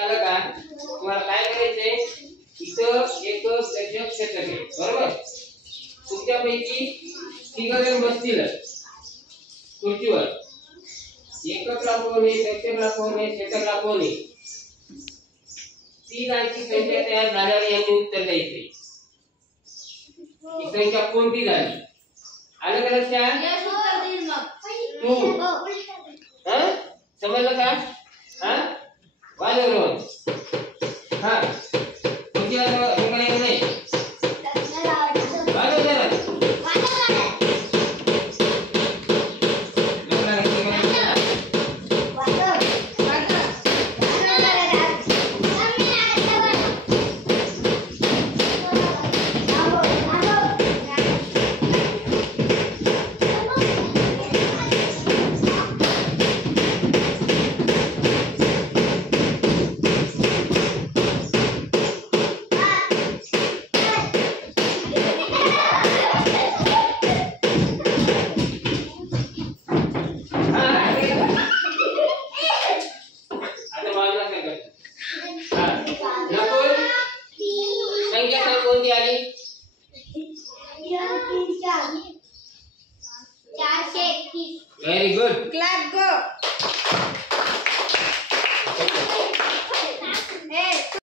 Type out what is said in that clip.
आलं का तुम्हाला काय करायचंय इथं एक गजक षटक आहे बरोबर तुमच्यापैकी तिघजण बसतील खुर्चीवर एककला कोणी दक्षिणला कोणी षटकला कोणी तीन अंकी संख्या तयार झाल्यावर यांनी उत्तर द्यायचे ही संख्या कोणती झाली आलं का लक्षात तू समजलं का हा वाजव हा तुझी आता नाही वाजव जरा कोणती आली 431 व्हेरी गुड क्लॅप गो